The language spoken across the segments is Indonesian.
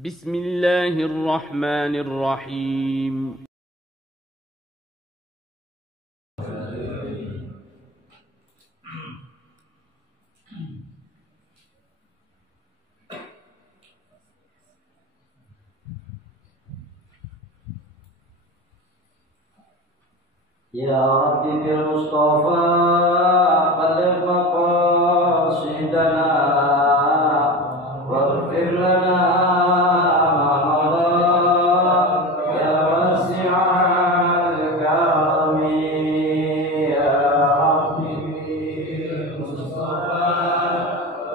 بسم الله الرحمن الرحيم. يا رب بالمصطفى بلغ مقاصدنا واغفر لنا ما مضى يا واسع الكرم. يا رب بالمصطفى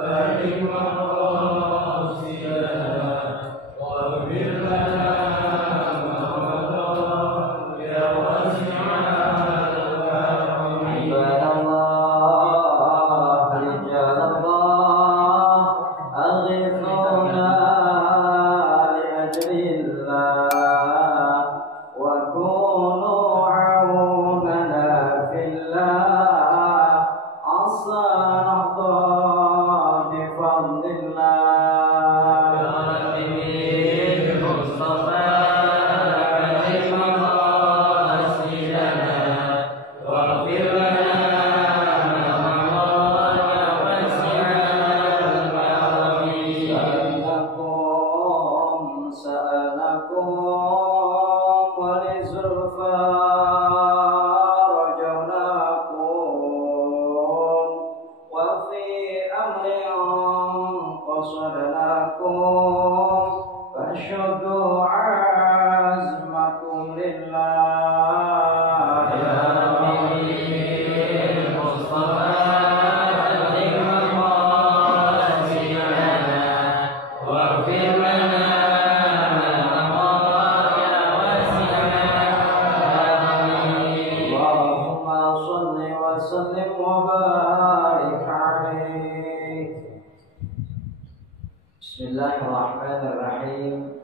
بلغ مقاصدنا واغفر لنا Bismillahirrahmanirrahim.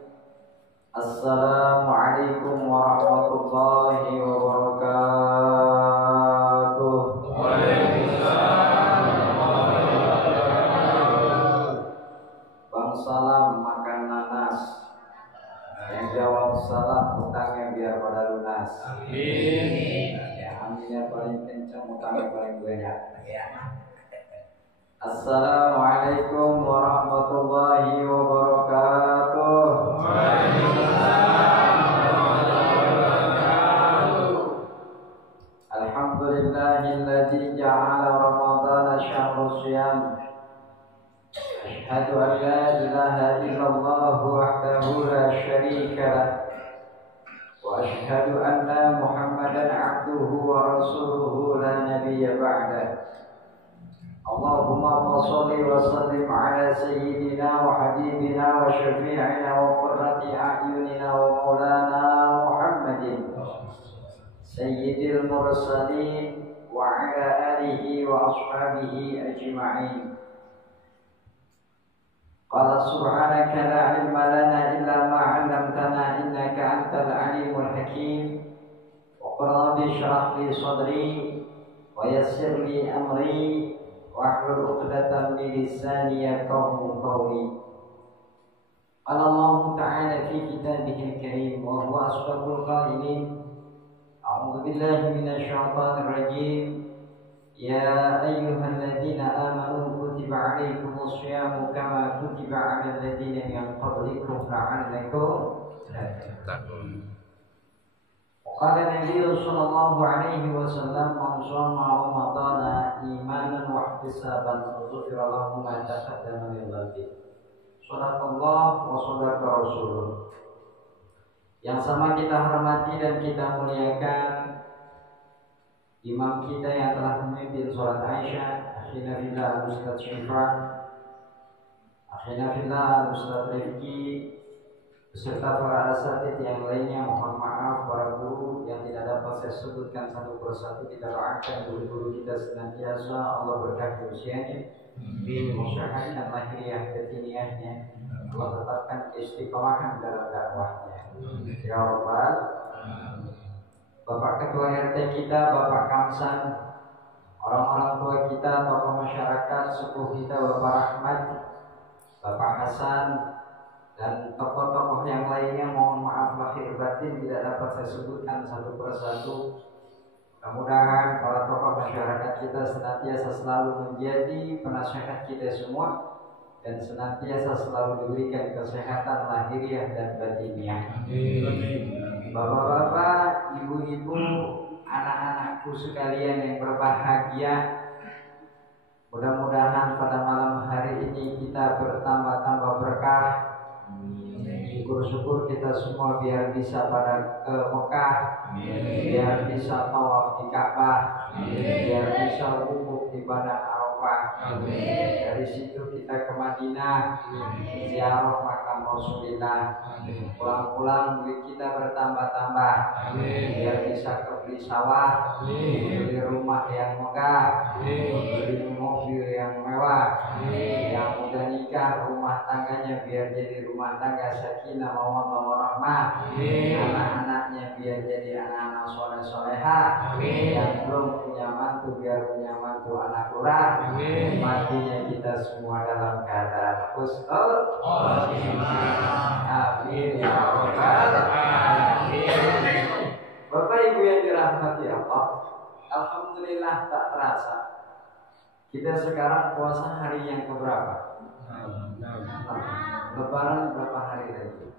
Assalamualaikum warahmatullahi wabarakatuh. Waalaikumsalam warahmatullahi wabarakatuh. Bang salam makan nanas, yang jawab salam utangnya biar pada lunas. Amin. Ya, aminnya paling kencang, utangnya paling banyak. Assalamualaikum warahmatullahi wabarakatuh. Waalaikumsalam warahmatullahi wabarakatuh. Alhamdulillahilladzi ja'ala Ramadhana syahrul shiyam. Asyhadu an la ilaha illallah wahdahu la syarika lah. Wa asyhadu anna Muhammadan abduhu wa rasuluhu la nabiyya ba'dah. Allahumma shalli wa sallim ala sayyidina wa habibina wa syafi'ina wa qurrati a'yunina wa maulana Muhammadin sayyidil mursalin wa ala alihi wa ashabihi ajma'in. Qala subhanaka la ilma lana illa ma 'allamtana innaka antal alimul hakim. Wa qul rabbi shrah li sadri wa yassir li amri wahlul 'uqdatam min lisani yafqahu qawli. Qala Allah ta'ala fi kitabihil karim wa huwa asdaqul qailin. A'udzu billahi minasy syaithanir rajim. Ya ayyuhalladzina amanu kutiba 'alaikumus syiyamu kama kutiba 'alal ladzina min qablikum la'allakum tattaqun. Qala Nabi sallallahu alaihi wasallam man shoma ramadhana imanan wa ihtisaban ghufira lahu ma taqaddama min dhanbi. Shadaqallah wa shadaqa rasulullah. Yang sama kita hormati dan kita muliakan imam kita yang telah memimpin sholat Aisyah, akhina fillah Ustaz Syifa, akhina fillah Ustaz Rifki, beserta para asatidz yang lainnya. Mohon maaf para guru yang tidak dapat saya sebutkan satu persatu. Kita doakan guru-guru kita senantiasa Allah berkahi usianya, bin musyahan dan lahiriah batiniyahnya, Allah tetapkan istiqomahan dalam dakwahnya ya Rabbal. Bapak Ketua RT kita, Bapak Kamsan, orang-orang tua kita, tokoh masyarakat, sepuh kita, Bapak Rahmat, Bapak Hasan, Dan tokoh-tokoh yang lainnya mohon maaf lahir batin tidak dapat saya sebutkan satu persatu. Mudah-mudahan para tokoh masyarakat kita senantiasa selalu menjadi penasehat kita semua dan senantiasa selalu diberikan kesehatan lahiriah dan batiniah. Bapak-bapak, ibu-ibu, anak-anakku sekalian yang berbahagia, mudah-mudahan pada malam hari ini kita bertambah-tambah berkah. Syukur-syukur kita semua biar bisa pada ke Mekah, biar bisa tawaf di Ka'bah, biar bisa wukuf di Padang Arafah. Dari situ kita ke Madinah, ziarah makam Rasulullah. Pulang-pulang duit kita bertambah-tambah, biar bisa beli sawah, beli rumah yang megah, beli mobil yang mewah, yang udah nikah rumah tangganya biar jadi rumah tangga sakinah mawaddah warahmah, anak-anaknya biar jadi anak-anak soleh-solehah, yang belum punya mantu biar punya mantu anak lurah, matinya kita semua dalam keadaan husnul khotimah. Amin ya rabbal alamin. Bapak Ibu yang dirahmati Allah, alhamdulillah tak terasa kita sekarang puasa hari yang keberapa? Lebaran berapa hari lagi?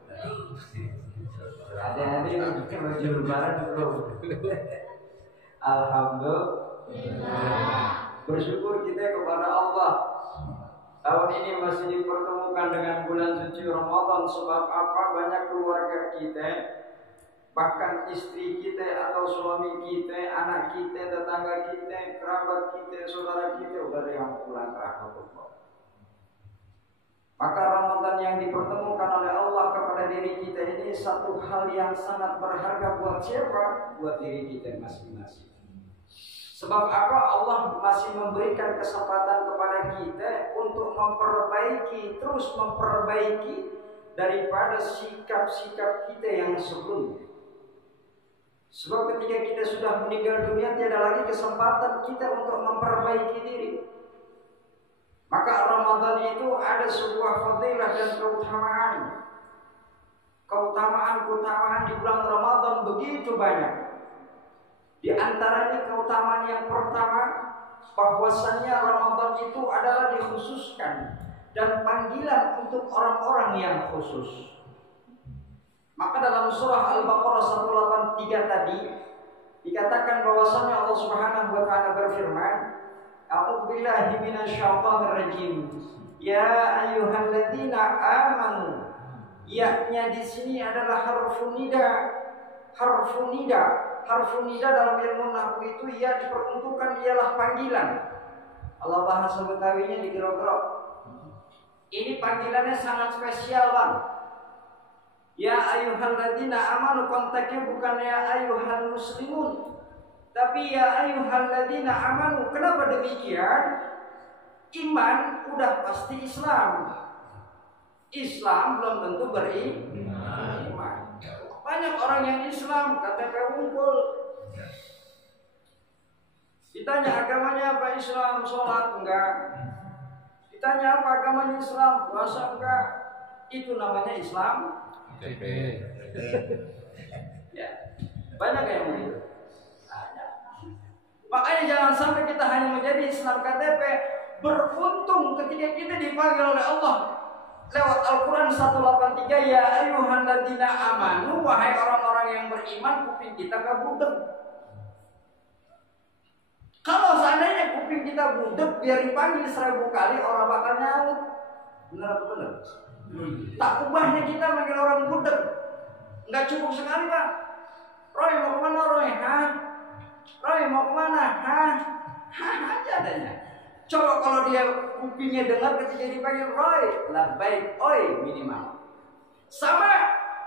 Ada menuju Lebaran belum? Alhamdulillah. Bersyukur kita kepada Allah. Tahun ini masih dipertemukan dengan bulan suci Ramadan. Sebab apa? Banyak keluarga kita, bahkan istri kita atau suami kita, anak kita, tetangga kita, kerabat kita, saudara kita udah ada yang pulang ke rahmatullah. Maka Ramadan yang dipertemukan oleh Allah kepada diri kita ini satu hal yang sangat berharga buat siapa? Buat diri kita masing-masing. Sebab apa? Allah masih memberikan kesempatan kepada kita untuk memperbaiki, terus memperbaiki daripada sikap-sikap kita yang sebelumnya. Sebab ketika kita sudah meninggal dunia, tiada lagi kesempatan kita untuk memperbaiki diri. Maka Ramadan itu ada sebuah fadilah dan keutamaan. Keutamaan-keutamaan di bulan Ramadan begitu banyak. Di antaranya keutamaan yang pertama, bahwasannya Ramadan itu adalah dikhususkan dan panggilan untuk orang-orang yang khusus. Maka dalam surah Al-Baqarah 183 tadi dikatakan bahwasannya Allah Subhanahu wa taala berfirman, A'udzubillahi minasyaitonir rajim. Ya ayyuhalladzina amanu. Ya-nya di sini adalah harfun nida. Harfun nida. Harfun nida dalam ilmu nahwu itu ya diperuntukkan ialah panggilan. Allah bahasa Betawinya digerok-gerok. Ini panggilannya sangat spesial, Bang. Ya ayyuhalladzina amanu, konteksnya bukan ya ayyuhal muslimun, tapi ya ayyuhalladzina amanu. Kenapa demikian? Iman udah pasti Islam. Islam belum tentu beriman. Banyak orang yang Islam KTP unggul. Ditanya agamanya apa? Islam, sholat enggak. Ditanya apa agamanya? Islam, puasa enggak. Itu namanya Islam. Ya, banyak yang begitu. Makanya jangan sampai kita hanya menjadi Islam KTP. Beruntung ketika kita dipanggil oleh Allah lewat Al-Quran 183, ya ayyuhalladzina amanu, wahai orang-orang yang beriman, kuping kita gak budek. Kalau seandainya kuping kita budek, biar dipanggil 1000 kali orang bakal nyaut. Benar-benar. Tak ubahnya kita manggil orang budek. Nggak cukup sekali, Pak. Roy mau kemana, Roy? Hah? Roy mau kemana? Hah? Hah aja adanya. Coba kalau dia kupingnya dengar ketika dipanggil Roy, lah baik, oi minimal. Sama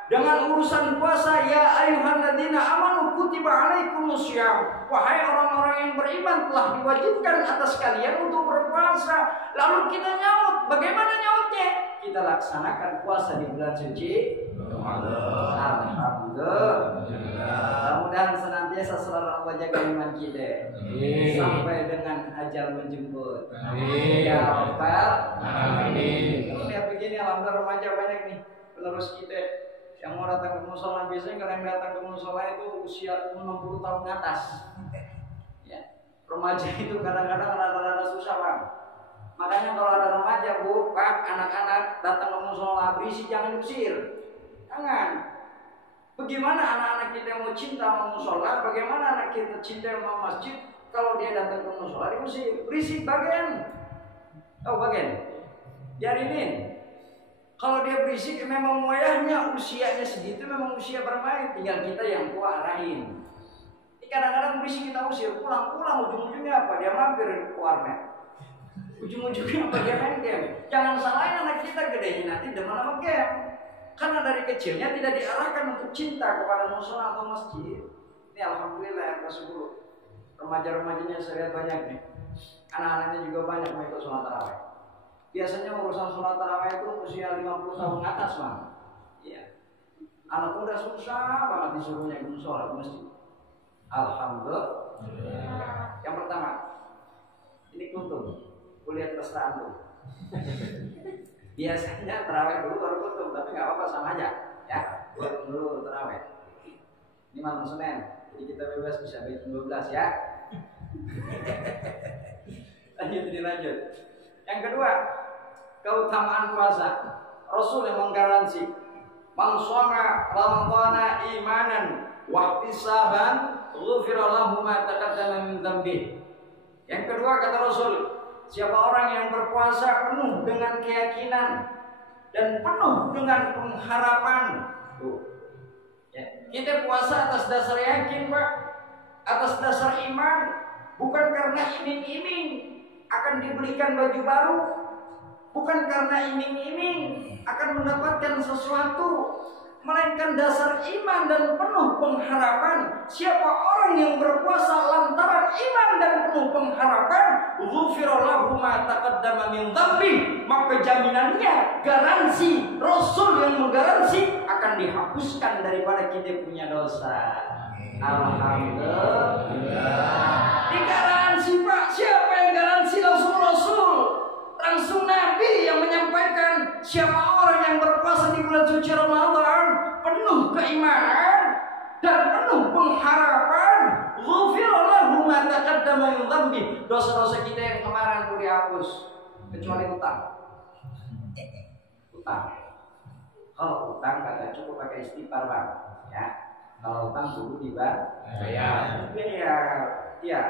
dengan urusan puasa, ya ayyuhalladzina amanu kutiba alaikumussyam. Wahai orang-orang yang beriman, telah diwajibkan atas kalian untuk berpuasa. Lalu kita nyaut, bagaimana nyautnya? Kita laksanakan puasa di bulan suci Alhamdulillah. Mudah-mudahan senantiasa selalu Allah jaga iman kita sampai dengan ajal menjemput. Ya Rabbal alamin. Kalau lihat begini, alhamdulillah remaja banyak nih. penerus kita yang mau datang ke musola. Biasanya kalau yang datang ke musola itu usia 60 tahun ke atas. Ya. Remaja itu kadang-kadang rada-rada susah, Bang. Makanya kalau ada remaja, Bu, Pak, anak-anak datang ke musola berisik, jangan diusir. Jangan. Bagaimana anak-anak kita mau cinta sama musola? Bagaimana anak kita cinta sama masjid? Kalau dia datang ke musola diusir, berisik bagian. Tahu bagian? Biarinin. Kalau dia berisik memang wayahnya usianya segitu, memang usia bermain. Tinggal kita yang tua arahin. Kadang-kadang berisik kita usir, pulang-pulang ujung-ujungnya apa? Dia mampir ke warnet. Ujung-ujungnya apa? Dia main game. Jangan salahin anak kita gedenya nanti demen sama game. Karena dari kecilnya tidak diarahkan untuk cinta kepada musola atau masjid. Ini alhamdulillah yang ke-10. Remaja-remajanya saya lihat banyak nih. Anak-anaknya juga banyak mau ikut sholat tarawih. Biasanya urusan sholat tarawih itu usia 50 tahun ke atas, Bang. Iya. Anak muda susah banget disuruhnya ikut sholat ke masjid. Alhamdulillah. Yang pertama, ini kuntum, kuliah peserta antum. Biasanya tarawih dulu baru kuntum, tapi nggak apa-apa sama aja, ya. Buat dulu tarawih. Ini malam Senin, jadi kita bebas bisa bikin 12 ya. Lanjut. Yang kedua, keutamaan puasa. Rasul yang menggaransi, man shoma ramadhana imanan wa ihtisaban ghufira lahu ma taqaddama min dzambi. Yang kedua kata Rasul, siapa orang yang berpuasa penuh dengan keyakinan dan penuh dengan pengharapan. Tuh. Ya. Kita puasa atas dasar yakin, Pak, atas dasar iman, bukan karena iming-iming akan dibelikan baju baru, bukan karena iming-iming akan mendapatkan sesuatu, melainkan dasar iman dan penuh pengharapan. Siapa orang yang berpuasa lantaran iman dan penuh pengharapan, ghufira lahu ma taqaddama min dzambi, maka jaminannya, garansi, Rasul yang menggaransi akan dihapuskan daripada kita punya dosa. Alhamdulillah. Digaransi, Pak. Siapa yang garansi? Langsung Nabi yang menyampaikan, siapa orang yang berpuasa di bulan suci Ramadan penuh keimanan dan penuh pengharapan, ghufira lahu ma taqaddama min dzambi, dosa-dosa kita yang kemarin itu dihapus, kecuali utang. Kalau utang kagak cukup pakai istighfar, Bang, ya. Kalau utang dulu dibayar. Iya.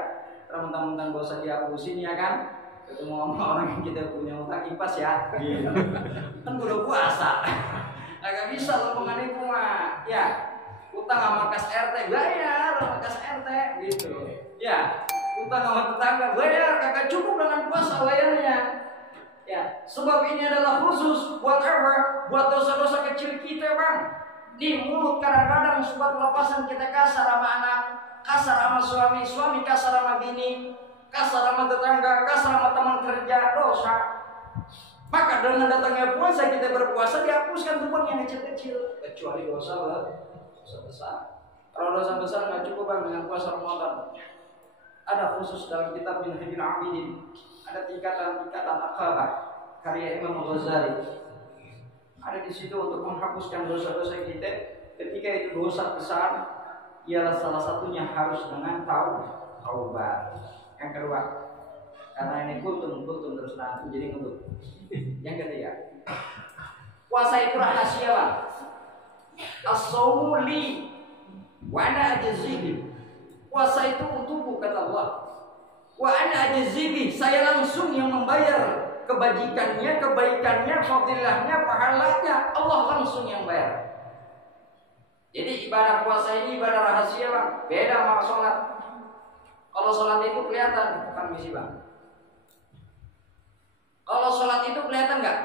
Teman-teman dosa dihapusin, ya kan? Ketemu sama orang yang kita punya utang impas ya. Kan udah puasa. Agak bisa omongan itu mah. Ya. Utang sama kas RT bayar, sama kas RT gitu. Ya. Utang sama tetangga bayar, kagak cukup dengan puasa bayarnya. Ya, sebab ini adalah khusus buat apa? Buat dosa-dosa kecil kita, Bang. Di mulut kadang-kadang sebab lepasan kita kasar sama anak, kasar sama suami kasar sama bini, kasar sama tetangga, kasar sama teman kerja, dosa. Maka dengan datangnya puasa kita berpuasa dihapuskan tuh yang kecil-kecil, kecuali dosa besar. Kalau dosa besar nggak cukup, Bang, dengan puasa Ramadan. Ada khusus dalam kitab Minhajul Abidin, ada tingkatan-tingkatan akhlak karya Imam Ghazali. Ada di situ untuk menghapuskan dosa-dosa kita. Ketika itu dosa besar, ialah salah satunya harus dengan taubat. Yang kedua, karena ini kultum terus nanti jadi ngebut. Yang ketiga, puasa itu rahasia, Bang. As-shaumu li wa ana ajzihi. Puasa itu untukku, kata Allah. Wa ana ajzihi, saya langsung yang membayar kebajikannya, kebaikannya, fadilahnya, pahalanya. Allah langsung yang bayar. Jadi ibadah puasa ini ibadah rahasia, Bang. Beda sama sholat. Kalau sholat itu kelihatan, permisi, Bang. Kalau sholat itu kelihatan nggak?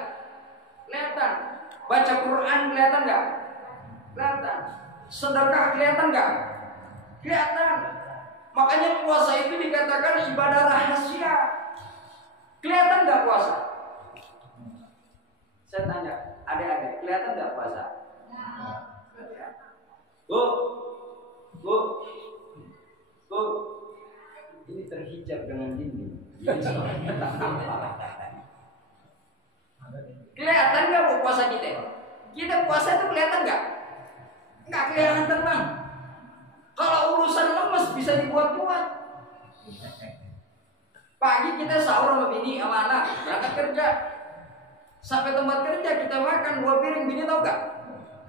Kelihatan. Baca Quran kelihatan nggak? Kelihatan. Sedekah kelihatan nggak? Kelihatan. Makanya puasa itu dikatakan ibadah rahasia. Kelihatan nggak puasa? Saya tanya, adik-adik, kelihatan nggak puasa? Bu, ini terhijab dengan dinding. Kelihatan nggak bu puasa kita? Kita puasa itu kelihatan nggak? Nggak kelihatan bang. Kalau urusan lemes bisa dibuat-buat. Pagi kita sahur sama bini sama anak, berangkat kerja. Sampai tempat kerja kita makan 2 piring, bini tau gak?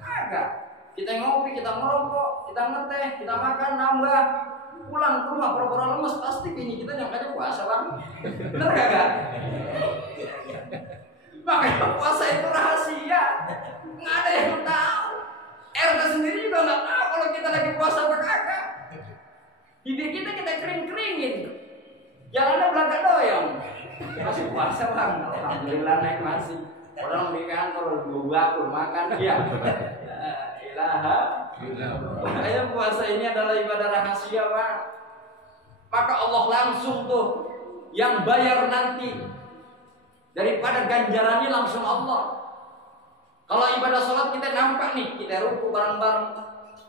Agak. Kita ngopi, kita merokok, kita ngeteh, kita makan, nambah. Pulang ke rumah pura-pura lemes, pasti bini kita nyangkanya puasa bang. Bener gak? Makanya puasa itu rahasia. Nggak ada yang tahu. RT sendiri juga nggak tahu kalau kita lagi puasa apa kagak. Bibir kita kering-keringin. Jalannya belakang doyong. Masih puasa bang. Alhamdulillah naik masih. Orang di kantor 2 bakul makan ya. Ilaha. Makanya puasa ini adalah ibadah rahasia bang. Maka Allah langsung tuh yang bayar nanti. Daripada ganjarannya langsung Allah. Kalau ibadah sholat kita nampak nih, kita ruku bareng-bareng,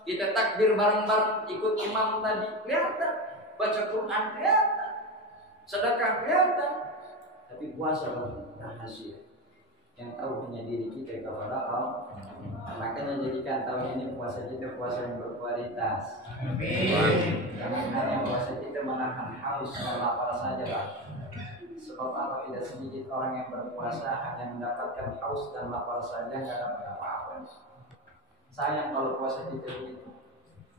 kita takbir bareng-bareng, ikut imam tadi, kelihatan. Baca Quran kelihatan, sedekah kelihatan. Tapi puasa rahasia. Yang tahu hanya diri kita kepada Allah. Makanya jadikan tahun ini puasa kita puasa yang berkualitas. Amin. Jangan hanya puasa kita menahan haus dan lapar saja lah. Sebab apa, tidak sedikit orang yang berpuasa hanya mendapatkan haus dan lapar saja, nggak dapat apa-apa. Sayang kalau puasa kita begitu.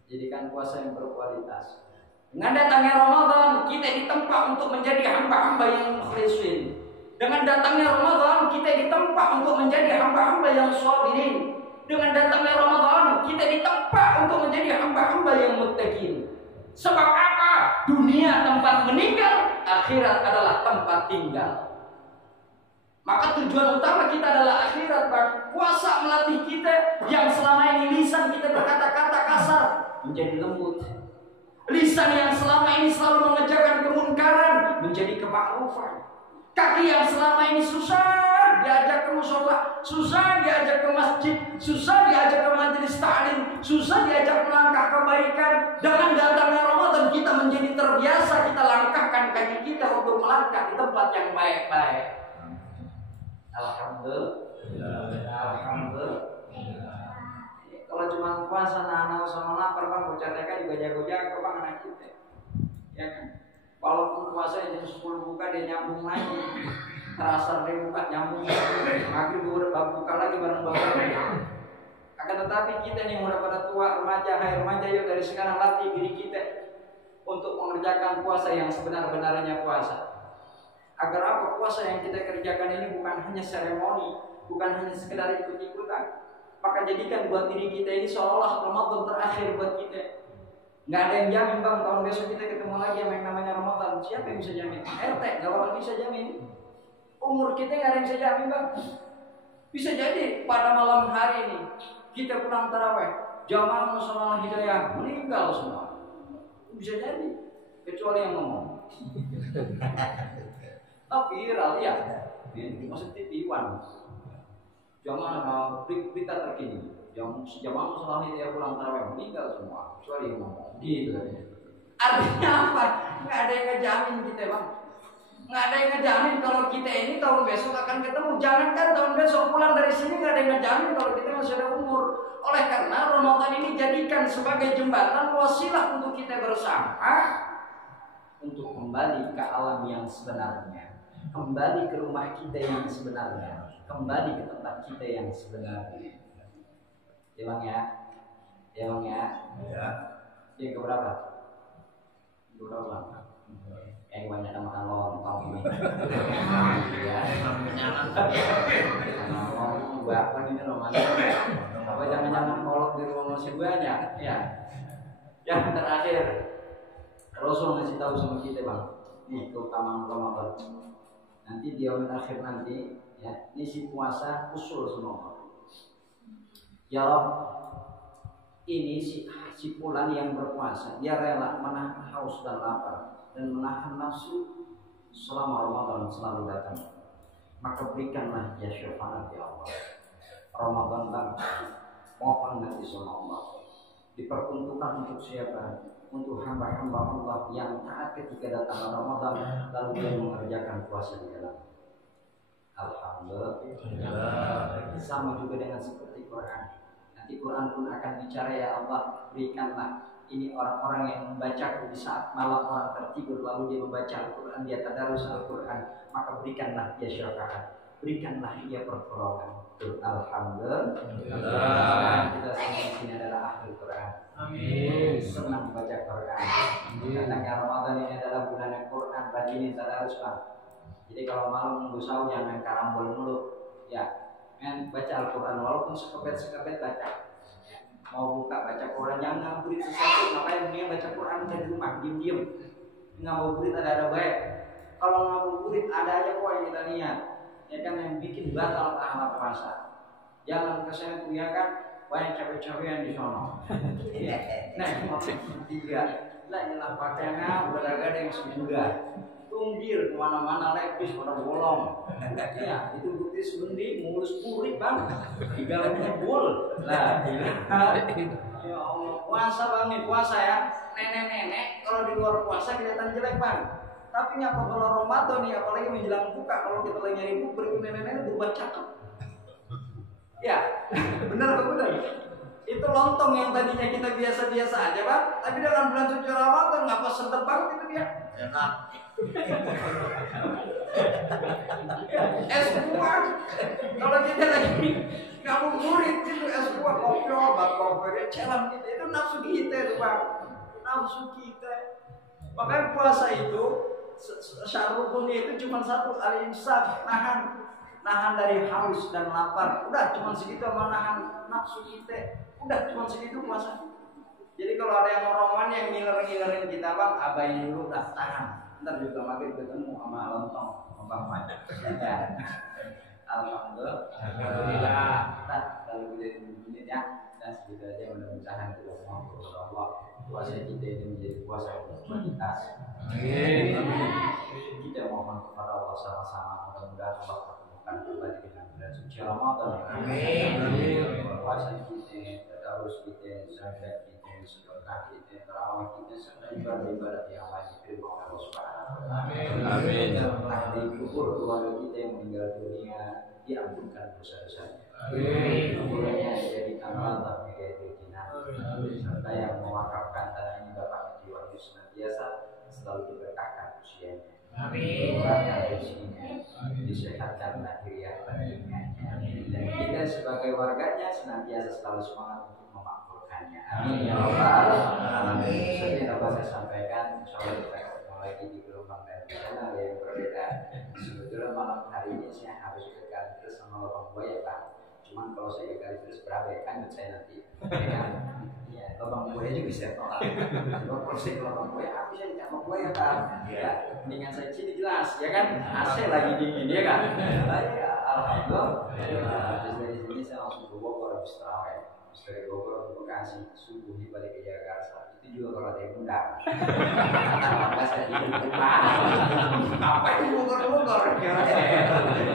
Jadikan puasa yang berkualitas. Dengan datangnya Ramadan, kita ditempa untuk menjadi hamba-hamba yang mukhlisin. Dengan datangnya Ramadan, kita ditempa untuk menjadi hamba-hamba yang sabirin. Dengan datangnya Ramadan, kita ditempa untuk menjadi hamba-hamba yang muttaqin. Sebab apa? Dunia tempat meninggal, akhirat adalah tempat tinggal. Maka tujuan utama kita adalah akhirat, Bang. Puasa melatih kita yang selama ini lisan kita berkata-kata kasar menjadi lembut. Lisan yang selama ini selalu mengerjakan kemunkaran menjadi kemakrufan. Kaki yang selama ini susah diajak ke mushola, susah diajak ke masjid, susah diajak ke majelis ta'lim, susah diajak melangkah kebaikan. Dengan datangnya Ramadan kita menjadi terbiasa, kita langkahkan kaki kita untuk melangkah di tempat yang baik-baik. Alhamdulillah. Alhamdulillah. Kalau cuma puasa nahan sama lapar bang, bocah TK juga jago-jago bang anak kita. Ya kan? Walaupun puasa jam 10 buka dia nyambung lagi. Terasa dia buka nyambung lagi. Maghrib buka lagi bareng bapaknya. Akan tetapi kita nih udah pada tua, remaja, hai remaja, yuk dari sekarang latih diri kita untuk mengerjakan puasa yang sebenar-benarnya puasa. Agar apa, puasa yang kita kerjakan ini bukan hanya seremoni, bukan hanya sekedar ikut-ikutan. Maka jadikan buat diri kita ini seolah Ramadan terakhir buat kita. Nggak ada yang jamin bang, tahun besok kita ketemu lagi sama yang namanya Ramadan. Siapa yang bisa jamin? RT nggak bakal bisa jamin. Umur kita nggak ada yang bisa jamin bang. Bisa jadi pada malam hari ini kita pulang taraweh, jamaah musola hidayah meninggal semua. Bisa jadi, kecuali yang ngomong. Tapi viral ya, maksud TV One. Jamaah berita terkini. Jamaah musola hidayah pulang taraweh meninggal semua, kecuali yang ngomong. Gitu. Artinya apa? Nggak ada yang ngejamin kita bang. Nggak ada yang ngejamin kalau kita ini tahun besok akan ketemu. Jangankan tahun besok pulang dari sini, nggak ada yang ngejamin kalau kita masih ada umur. Oleh karena Ramadan ini jadikan sebagai jembatan wasilah untuk kita bersama untuk kembali ke alam yang sebenarnya, kembali ke rumah kita yang sebenarnya, kembali ke tempat kita yang sebenarnya. Ya bang ya, ya bang ya. Ya. Yang keberapa? Keberapa? Yang banyak makan lontong ini. Ya. Ngomong apa ini namanya? Apa jangan-jangan kolok di rumah masih banyak? Ya. Yang terakhir, Rasul ngasih tahu sama kita bang, nih keutamaan Ramadan. Nanti di yaumil akhir nanti, ya, ini si puasa usul semua. Ya Rabb, ini si fulan yang berpuasa, dia rela menahan haus dan lapar dan menahan nafsu selama Ramadan selalu datang. Maka berikanlah ya syafaat ya Allah. Ramadan datang, mohon nanti sama Allah. Diperuntukkan untuk siapa? Untuk hamba-hamba Allah yang taat ketika datang Ramadan lalu dia mengerjakan puasa di dalam. Alhamdulillah. Sama juga dengan seperti Quran. Nanti Quran pun akan bicara, ya Allah, berikanlah ini orang-orang yang membaca di saat malam orang tertidur lalu dia membaca Al-Quran, dia tadarus Al-Quran, maka berikanlah dia syafaat, berikanlah dia pertolongan. Alhamdulillah. Kita semua di sini adalah ahli Quran. Amin. Senang baca Quran. Katanya Ramadan ini adalah bulan Quran, bagi ini tadarus Pak. Jadi kalau malam nunggu sahur jangan karambol mulu, ya. Baca Al-Quran walaupun sekepet baca. Mau buka baca Quran, jangan ngaburit sesuatu. Ngapain dia baca Quran di rumah diem-diem. Ngaburit ada baik. Kalau ngaburit ada aja kok yang kita lihat. Ya kan, yang bikin batal pahala puasa. Jangan kesana ya kan, banyak cewek-cewek yang di sono. Nah, tiga. Lah ialah pakaiannya udah yang sudah. Tunggir kemana-mana, lepis pada bolong. Ya, itu bukti sebendi mulus purik bang, digalaknya bul. Lah, ya Allah, puasa bang nih, puasa ya. Nenek-nenek kalau di luar puasa kelihatan jelek bang. Tapi ngapa kalau Ramadan nih, apalagi menjelang buka, kalau kita lagi nyari buku, nenek-nenek berubah cakep. Ya, bener apa bener? Itu lontong yang tadinya kita biasa-biasa aja bang, tapi dalam bulan suci Ramadan ngapa sedap banget itu dia? Enak. Es buah. Kalau kita lagi ngabuburit itu es buah, kopi, obat kopi, celam kita itu nafsu kita itu bang, nafsu kita. Makanya puasa itu syarutunnya itu cuma satu, al-imsak, nahan dari haus dan lapar. Udah cuma segitu, nahan nafsu kita. Udah cuma segitu puasa. Jadi kalau ada yang roman yang ngiler-ngilerin kita bang, abain dulu, dah tahan. Ntar juga makin ketemu sama lontong, sama Bang ya. Alhamdulillah. Nah, kalau kita begini ya, dan segitu aja mudah-mudahan kita semua berdoa Allah puasa kita ini menjadi puasa yang berkualitas. Amin. Kita mohon kepada Allah sama-sama, mudah-mudahan Allah pertemukan kembali dengan bulan suci Ramadan. Amin. Puasa kita, tadarus kita, zakat kita, sedekah kita, tarawih kita, serta ibadah-ibadah yang lain diterima oleh Allah Subhanahu. Amin. Ahli kubur keluarga kita yang meninggal dunia diampunkan dosa-dosanya. Amin. Kuburannya jadi amal terkait dengan serta yang mewakafkan tanah ini Bapak jiwa senantiasa selalu diberkahkan usianya. Amin. Diberkahkan rezekinya, disehatkan lahiriah batinnya. Dan kita sebagai warganya senantiasa selalu semangat untuk memakmurkannya. Amin ya Rabbal alamin. Seperti yang dapat saya sampaikan, insyaallah kita lagi di gelombang dan channel yang berbeda. Sebetulnya malam hari ini saya harus ke Kalideres sama Lubang Buaya Pak. Cuman kalau saya ke Kalideres berapa ya kan saya nanti. Ya, Lubang Buaya juga bisa tolak. Kalau saya ke Lubang Buaya, aku saya tidak mau Buaya Pak. Ya, dengan saya sini jelas, ya kan? AC lagi dingin, ya kan? Ya, alhamdulillah. Dari sini saya langsung ke Bogor habis terawih. Dari Bogor ke Bekasi, subuh di balik ke Jakarta. Itu juga kalau ada yang undang. Maka saya di rumah. Apa itu Bogor?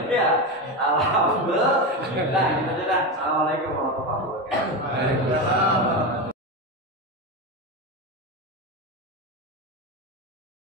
Ya, alhamdulillah. Nah, kita sudah. Assalamualaikum warahmatullahi wabarakatuh.